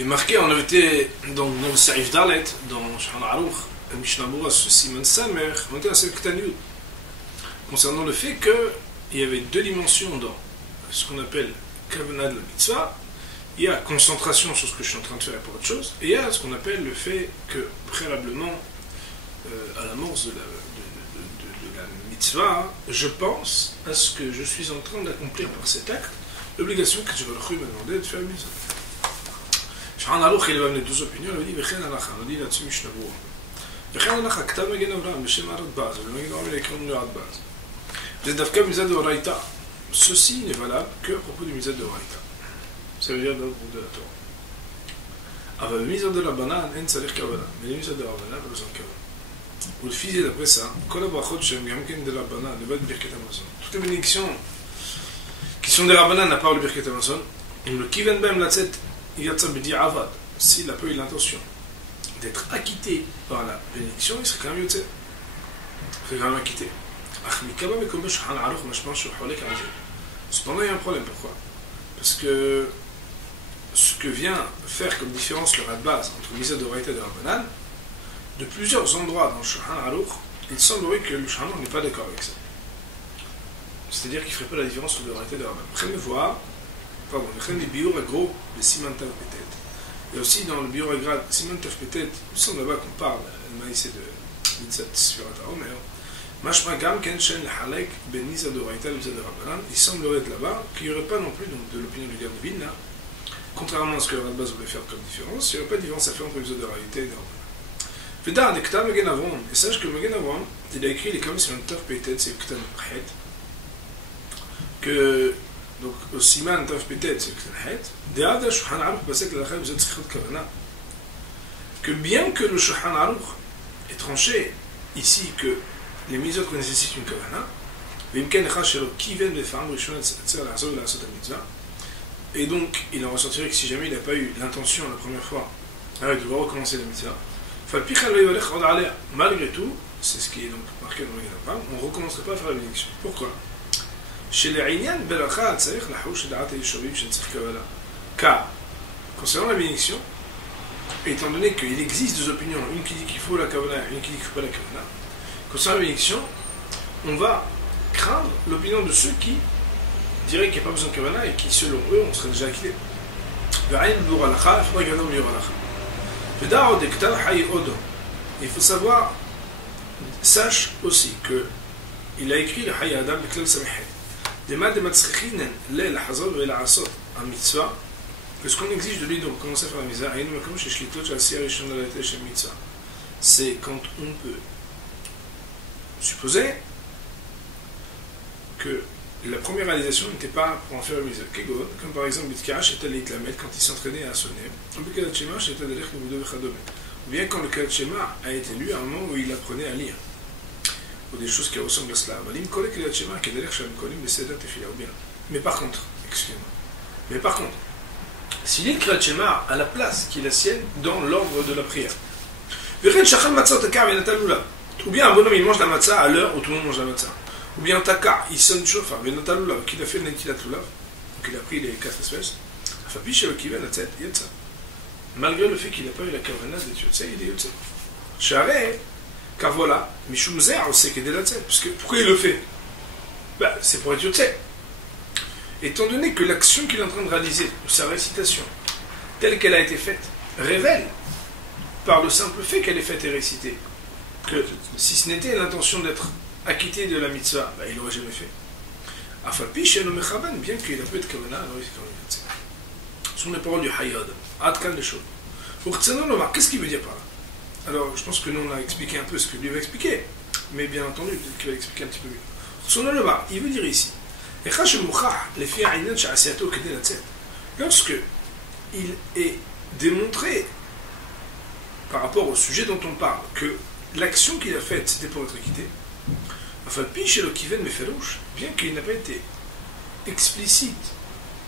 Et marqué, on avait été dans le Saïf Dalet, dans Shulchan Aruch, le Mishnah Berurah, ce Siman Samer, on était à Sektan Yud, concernant le fait qu'il y avait deux dimensions dans ce qu'on appelle Kavanah de la mitzvah. Il y a concentration sur ce que je suis en train de faire pour autre chose, et il y a ce qu'on appelle le fait que, préalablement, à l'amorce de la mitzvah, je pense à ce que je suis en train d'accomplir par cet acte, l'obligation que je m'a demandé de faire une mitzvah. Shulchan Aruch, il va amener deux opinions, il va dire Vechen Halacha, on dit là-dessus Mishnah Berurah. Vechen Halacha, Ktav Magen Avraham, Beshem Arad Baz, le Magen Avraham, il a écrit une Arad Baz. C'est Davka Mitzvah de Horaïta. Ceci n'est valable que à propos du Mitzvah de Horaïta. Ça veut dire d'ordre de la Torah. Aval Mitzvah de la banane, en Tzalir Kavanah. Mais les Mitzvah de la banane, pas besoin de Kavanah. Ou le fils d'après ça, Kol Abrachot Shem Gamken de la banane, ne va de Birket Hamazon. Toutes les bénédictions qui sont des Rabbanan à part le Birket Hamazon, le Kiven Bem Latzet, Yatzam Bedi Avad, s'il n'a pas eu l'intention d'être acquitté par la bénédiction, il serait quand même Yotze. Il serait quand même acquitté. Cependant, il y a un problème. Pourquoi? Parce que ce que vient faire comme différence le Radbaz entre Mitzvah de Horaïta et de Rabbanan, de plusieurs endroits dans le Shulchan Aruch, il semblerait que le Shulchan Aruch n'est pas d'accord avec ça. C'est-à-dire qu'il ne ferait pas la différence entre le Horaïta et le Rabbanan. Après, le biur agro, le Siman Tav Petet. Et aussi dans le biur agro, Siman Tav Petet, il semble là-bas qu'on parle, le maïsé de Mitzvah Sfirat HaOmer. Mashma Gam Ken Shen Halek Ben Mitzvah de Horaïta et Mitzvah de Rabbanan, il semblerait être là-bas qu'il n'y aurait pas non plus, donc, de l'opinion du Gaon de Vilna, contrairement à ce que le Radbaz voulait faire comme différence, il n'y aurait pas de différence à faire entre Mitzvah de Horaïta et de Rabbanan. Veda Nekta Magen Avram, et sache que Magen Avram, il a écrit les comme Siman Tav Petet, c'est Ktan Het, que donc au Siman Tav Petet, c'est Ktan Het, Deada Shulchan Aruch Basek Lachem Zet Tzichat Kavanah, que bien que le Shulchan Aruch est tranché ici que les mitzvot qui nécessitent une kavanah, et donc il en ressortirait que si jamais il n'a pas eu l'intention la première fois de devoir recommencer la mitzvah, malgré tout, c'est ce qui est donc marqué dans le Gadapam, on ne recommencerait pas à faire la bénédiction. Pourquoi? Car, concernant la bénédiction, étant donné qu'il existe deux opinions, une qui dit qu'il faut la kavanah, une qui dit qu'il ne faut pas la kavanah, concernant la bénédiction, on va craindre l'opinion de ceux qui diraient qu'il n'y a pas besoin de kavanah et qui, selon eux, on serait déjà acquitté. Il faut savoir, sache aussi que il a écrit le Hayy Adam le Klal Samihet. Des mal de matzrichinen, l'el hazol ve la asot, un mitzvah, que ce qu'on exige de lui de commencer à faire la mitzvah, c'est quand on peut supposer que la première réalisation n'était pas pour en faire une mitzvah. Comme par exemple Bitkarash était l'Itlamet quand il s'entraînait à sonner, ou bien quand le Kadat Shema a été lu à un moment où il apprenait à lire, ou des choses qui ressemblent à cela. Mais par contre, s'il lit le Kadat Shema à la place qui est la sienne dans l'ordre de la prière, ou bien un bonhomme il mange la matzah à l'heure où tout le monde mange la matzah. Ou bien un taka, il sonne chauffard, qu'il a fait le netilat lulav, donc il a pris les 4 espèces, malgré le fait qu'il n'a pas eu la kavanah de Yotze, il est Yotze. Charé, car voilà, Mishum Zer, on sait qu'il est Yotze. Parce que pourquoi il le fait? C'est pour être Yotze. Étant donné que l'action qu'il est en train de réaliser, ou sa récitation, telle qu'elle a été faite, révèle, par le simple fait qu'elle est faite et récitée, que si ce n'était l'intention d'être acquitté de la mitzvah, il n'aurait jamais fait. Bien qu'il a peu de kavanah, alors il est quand même Yotze. Ce sont les paroles du Hayy Adam. Adkan les choses. Qu'est-ce qu'il veut dire par là? Alors, je pense que nous on a expliqué un peu ce que lui va expliquer, mais bien entendu, peut-être qu'il va l'expliquer un petit peu mieux. Il veut dire ici, lorsque il est démontré par rapport au sujet dont on parle que l'action qu'il a faite c'était pour être acquitté, bien qu'il n'a pas été explicite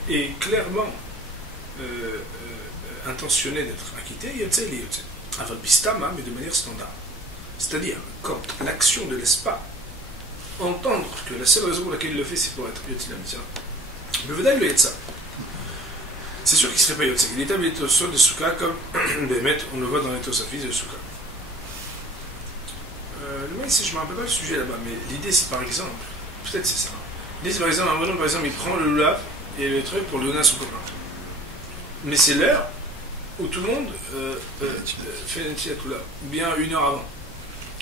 et clairement intentionné d'être acquitté, mais de manière standard. C'est-à-dire, quand l'action ne laisse pas entendre que la seule raison pour laquelle il le fait, c'est pour être Yotze la mitzvah, c'est sûr qu'il serait pas yotzek. Il est habillé au sol de Souka comme Bémet, on le voit dans les Tosafis de Souka. Le maïs, je ne me rappelle pas le sujet là-bas, mais l'idée c'est par exemple, peut-être c'est ça. L'idée c'est par exemple, un bonhomme par exemple, il prend le loulav et le truc pour le donner à son copain. Mais c'est l'heure où tout le monde fait un petit loulav, ou bien une heure avant.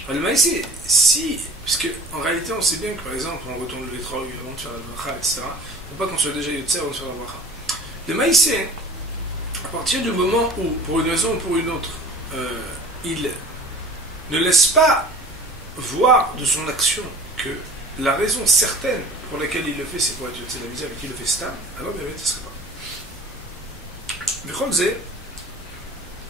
Alors, le maïs, si, parce qu'en réalité on sait bien que par exemple, on retourne le létrog avant de faire la bracha, etc. Il ne faut pas qu'on soit déjà yotzer avant de faire la bracha. Le maïs, à partir du moment où, pour une raison ou pour une autre, il ne laisse pas voir de son action que la raison certaine pour laquelle il le fait, c'est pour être yotzer la misère et qu'il le fait stable, alors bien sûr, ce ne serait pas. Bechol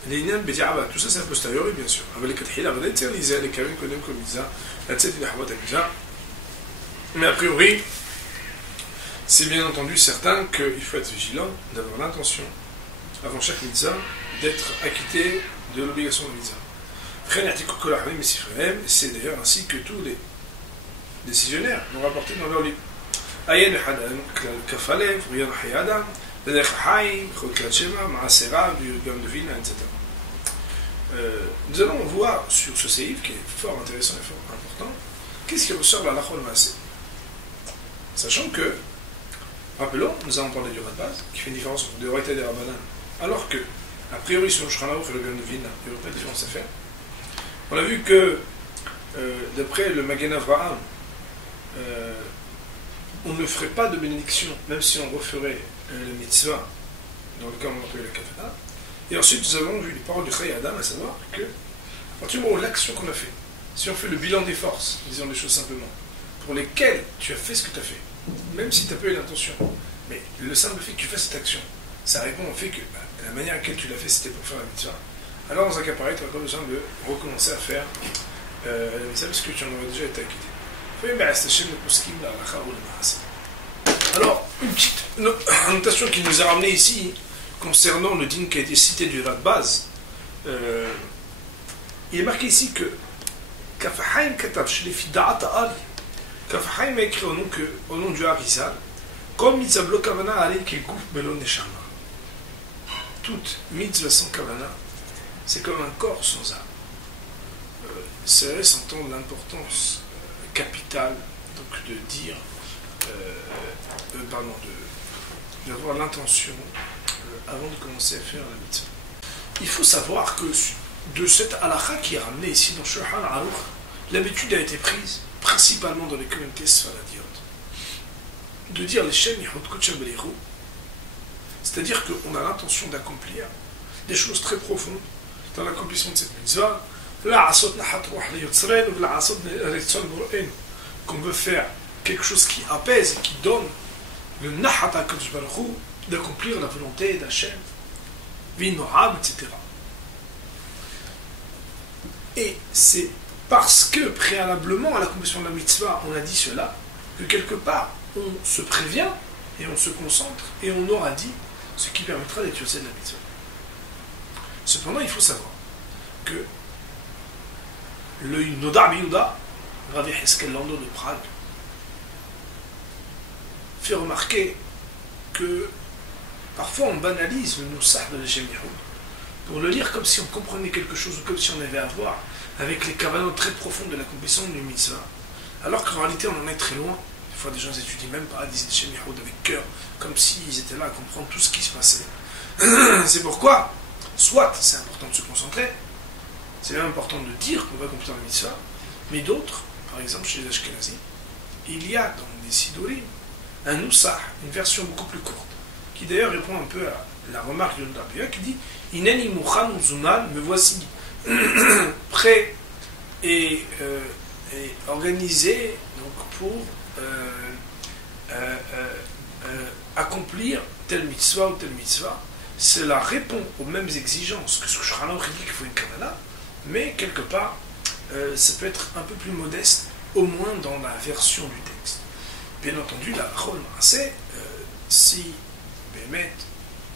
les inyan bedi'aba, tout ça c'est a posteriori bien sûr. Avec les kathila, avec les liza, les kavim kodem comme liza, la tête de la liza. Mais a priori, c'est bien entendu certain qu'il faut être vigilant, d'avoir l'intention, avant chaque mitzvah, d'être acquitté de l'obligation de mitzvah. C'est d'ailleurs ainsi que tous les décisionnaires l'ont rapporté dans leur livre. Ayen Hadan, Kafalev, Riyan Hayadam, Lenech Haïm, Chodkat Shema, Maasera, du Gaon de Vilna, etc. Nous allons voir sur ce séif, qui est fort intéressant et fort important, qu'est-ce qui ressort de la Lachol Maasé. Sachant que, rappelons, nous avons parlé du Radbaz, qui fait une différence entre Deoraita et des Rabbanan, alors que, a priori, sur le Shulchan Aruch et le Gaon de Vilna, il n'y a pas de différence à faire. On a vu que, d'après le Magen Avraham, on ne ferait pas de bénédiction, même si on referait le mitzvah, dans le cas où on appelle la kavana. Et ensuite, nous avons vu les paroles du Chai Adam, à savoir que, à partir du moment où l'action qu'on a fait, si on fait le bilan des forces, disons les choses simplement, pour lesquelles tu as fait ce que tu as fait, même si tu n'as pas eu l'intention, mais le simple fait que tu fasses cette action, ça répond au fait que la manière à laquelle tu l'as fait, c'était pour faire la mitzvah. Alors, dans un cas pareil, tu n'as pas besoin de recommencer à faire la mitzvah, parce que tu en aurais déjà été acquitté. Alors, une petite notation qui nous a ramené ici, concernant le din qui a été cité du Radbaz, il est marqué ici que Kafahaim Katav Shlefi Da'ata Ali, Kafahaim a écrit au nom du Harizal, comme mitzvah blo kavana ali ki gouf belo neshama. Toute mitzvah sans kavana, c'est comme un corps sans âme. Ça laisse entendre l'importance capitale donc de dire, d'avoir l'intention avant de commencer à faire la mitzvah. Il faut savoir que de cette halakha qui est ramenée ici dans Shulchan Aruch, l'habitude a été prise principalement dans les communautés sfaradiotes de dire les Shem Yihud Kodesh Belichu, c'est-à-dire qu'on a l'intention d'accomplir des choses très profondes dans l'accomplissement de cette mitzvah, qu'on veut faire quelque chose qui apaise et qui donne le nahat HaKadosh Baruch Hu, d'accomplir la volonté d'Hachem, Vinoram, etc. Et c'est parce que préalablement à l'accomplissement de la mitzvah, on a dit cela, que quelque part on se prévient et on se concentre et on aura dit ce qui permettra d'être yotzer de la mitzvah. Cependant, il faut savoir que le Nodar Biyuda, Rav Yecheskel Lando de Prague, fait remarquer que parfois on banalise le Nusach de l'Echem Yehud pour le lire comme si on comprenait quelque chose ou comme si on avait à voir avec les kavanot très profondes de l'accomplissement du mitzvah, alors qu'en réalité on en est très loin. Des fois des gens étudient même pas des Echem Yehud avec cœur, comme s'ils étaient là à comprendre tout ce qui se passait. C'est pourquoi, soit c'est important de se concentrer, c'est même important de dire qu'on va accomplir la mitzvah, mais d'autres, par exemple chez les Ashkenazim, il y a dans des Sidorim un Nusach, une version beaucoup plus courte, qui d'ailleurs répond un peu à la remarque de Nodar qui dit Ineni Mouchan Zunan, me voici prêt et organisé donc, pour accomplir telle mitzvah ou telle mitzvah. Cela répond aux mêmes exigences que ce que Shulchan Aruch dit qu'il faut une kavana, mais quelque part ça peut être un peu plus modeste, au moins dans la version du texte. Bien entendu, la Chol Maaseh, si Bémet,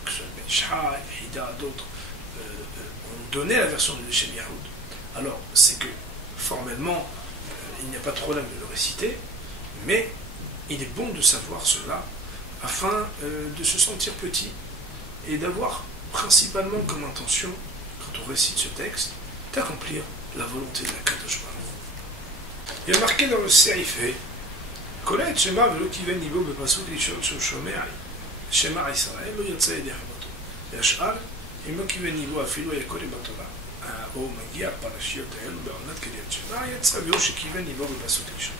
que ce soit Ben Ishai, Hida, d'autres, ont donné la version de l'Echem Yehud, alors c'est que formellement, il n'y a pas de problème de le réciter, mais il est bon de savoir cela afin de se sentir petit et d'avoir principalement comme intention, quand on récite ce texte, d'accomplir la volonté de la Kadosh Baruch. Il y a marqué dans le Seif He, Kola et Shema velo kiven nibo bepasuk lishon shomea Shema Israël lo yatsa yedei chavato. והשאר, אם לא כיוון ניבו אפילו היה קורא בתורה, או מגיע פרשיות האלו בעונת קריאת שמע, יצא והוא שכיוון ניבו בפסוק ראשון.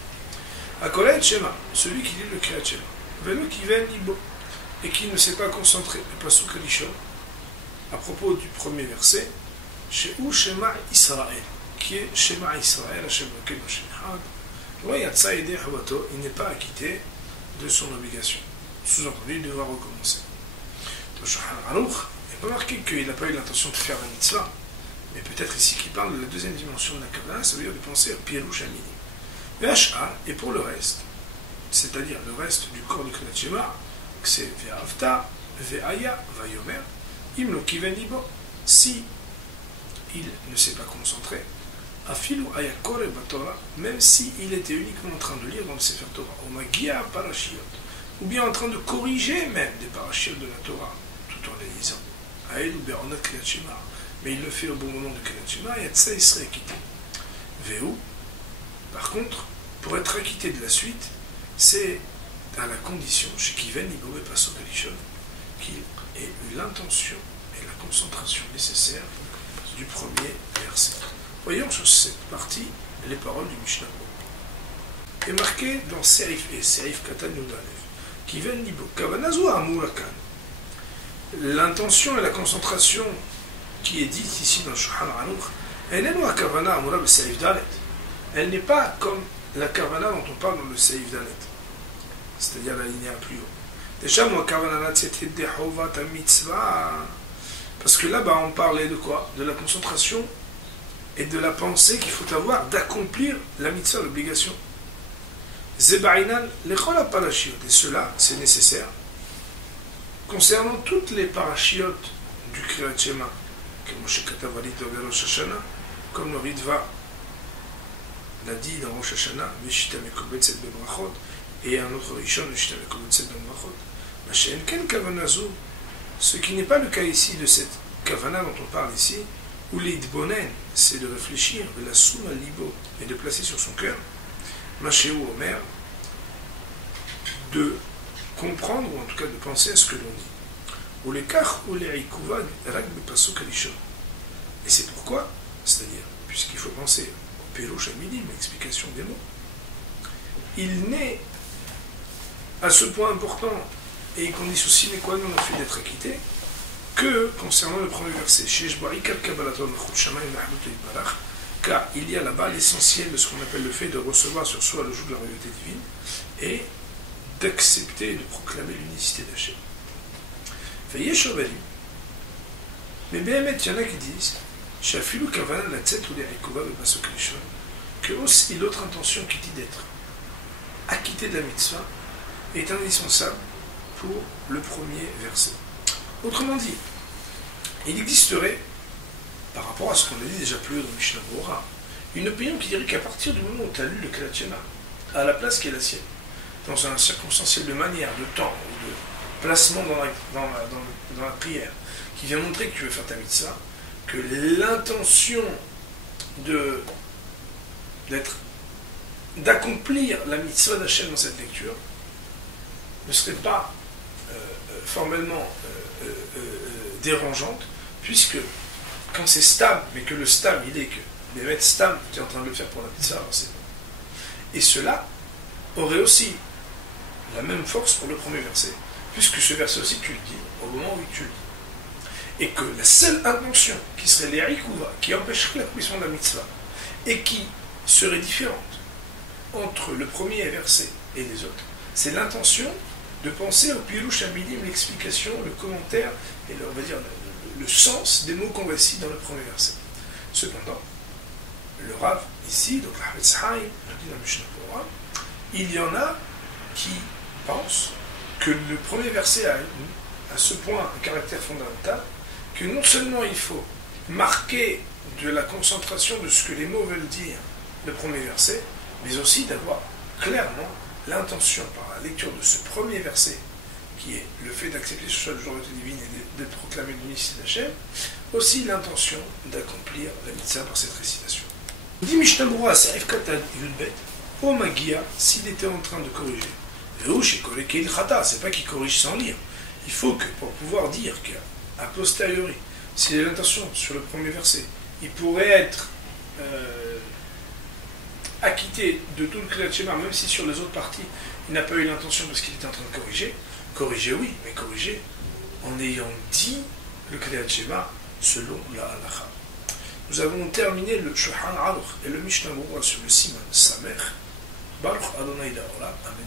הקורא את שמע, celui qui lit le קריאת שמע, ולא כיוון ניבו, et qui ne s'est pas concentré, le pasuk rishon, à propos du premier verset, שהוא שמע ישראל, qui est שמע ישראל, השם אלוקינו השם אחד, לא יצא ידי חובתו, il n'est pas acquitté de son obligation. Sous-entendu, il devra recommencer. Dans le Shulchan Aruch, il n'est pas marqué qu'il n'a pas eu l'intention de faire la mitzvah, mais peut-être ici qu'il parle de la deuxième dimension de la Kavanah, ça veut dire de penser à Pirush Amini. Ve'ash'ar, et pour le reste, c'est-à-dire le reste du corps de Kriyat Shema, que c'est Ve'avta, Ve'aya, Vayomer, Im lo kiven libo, si il ne s'est pas concentré, Afilu aya kore batora, même si il était uniquement en train de lire dans le Sefer Torah, ou magia parashiot, ou bien en train de corriger même des parashiot de la Torah, tout en les lisant. Aïd ou be'onat Kriyat Shema, mais il le fait au bon moment de Kriyat Shema, et ça il serait acquitté. Ve'u, par contre, pour être acquitté de la suite, c'est à la condition, chez Kiven Libo et Pasok Elishon, qu'il ait eu l'intention et la concentration nécessaire du premier verset. Voyons sur cette partie les paroles du Mishnah. Et marqué dans Serif et Serif Katan Yudalev, Kiven Libo, Kavanazu Amurakan. L'intention et la concentration qui est dite ici dans le Shulchan Aruch, elle n'est pas Kavana Amura Serif Dalet. Elle n'est pas comme la Kavana dont on parle dans le Serif Dalet, c'est-à-dire la ligne plus haut. Déjà, moi, Kavana c'était Dehovat Mitzvah. Parce que là-bas, on parlait de quoi? De la concentration et de la pensée qu'il faut avoir d'accomplir la mitzvah, l'obligation. Zebainan, l'echol parashiot. Et cela, c'est nécessaire. Concernant toutes les parashiot du Kriyat Shema, comme Moshe Katav Alito vers Rosh Hashanah, comme le Ritva l'a dit dans Rosh Hashanah, Veshita Mekobetset Bebrachot, et un autre Rishon, Veshita Mekobetset Bebrachot, Mashen Ken Kavanazu. Ce qui n'est pas le cas ici de cette kavana dont on parle ici, où l'idbonen, c'est de réfléchir, de la souma libo, et de placer sur son cœur, machéou omer, de comprendre, ou en tout cas de penser à ce que l'on dit. Ou les kach ou les rikuvad rak bepasuk alishon. Et c'est pourquoi, c'est-à-dire, puisqu'il faut penser au pirush amidim, l'explication des mots, il n'est à ce point important et condition sine qua non fait d'être acquitté, que concernant le premier verset, car il y a là-bas l'essentiel de ce qu'on appelle le fait de recevoir sur soi le joug de la royauté divine et d'accepter et de proclamer l'unicité d'Hachem. Mais Béhémet, il y en a qui disent que aussi l'autre intention qui dit d'être acquitté de la mitzvah est indispensable pour le premier verset. Autrement dit, il existerait, par rapport à ce qu'on a dit déjà plus haut dans Mishnah Bora, une opinion qui dirait qu'à partir du moment où tu as lu le Kriyat Shema, à la place qui est la sienne, dans un circonstanciel de manière, de temps, ou de placement dans la prière, qui vient montrer que tu veux faire ta mitzvah, que l'intention d'accomplir la mitzvah d'Hachem dans cette lecture ne serait pas formellement dérangeante, puisque quand c'est stam, mais que le stam, il est que les maîtres stam, tu es en train de le faire pour la mitzvah, alors c'est bon. Et cela aurait aussi la même force pour le premier verset, puisque ce verset aussi tu le dis au moment où tu le dis. Et que la seule intention qui serait les rikuva, qui empêcherait la commission de la mitzvah, et qui serait différente entre le premier verset et les autres, c'est l'intention de penser au pirush amidim, l'explication, le commentaire et on va dire le sens des mots qu'on voit ici dans le premier verset. Cependant, le Rav ici, donc la Havetz Haim, je dis dans le Mishnah Bora, il y en a qui pensent que le premier verset a à ce point un caractère fondamental que non seulement il faut marquer de la concentration de ce que les mots veulent dire le premier verset, mais aussi d'avoir clairement l'intention par la lecture de ce premier verset qui est le fait d'accepter ce soit le jour de divine et de proclamer l'unicité d'Hachem, aussi l'intention d'accomplir la mitzvah par cette récitation. Dit Mishnah Serif Katan Yudbet, au Magia, s'il était en train de corriger, c'est pas qu'il corrige sans lire. Il faut que, pour pouvoir dire qu'à posteriori, s'il a l'intention sur le premier verset, il pourrait être acquitté de tout le Kriyat Shema, même si sur les autres parties, il n'a pas eu l'intention parce qu'il était en train de corriger. Corriger, oui, mais corriger en ayant dit le Kriyat Shema selon la halakha. Nous avons terminé le Shulchan Aruch et le Mishnah Berurah sur le Siman Samer. Baruch Adonai La'olam. Amen.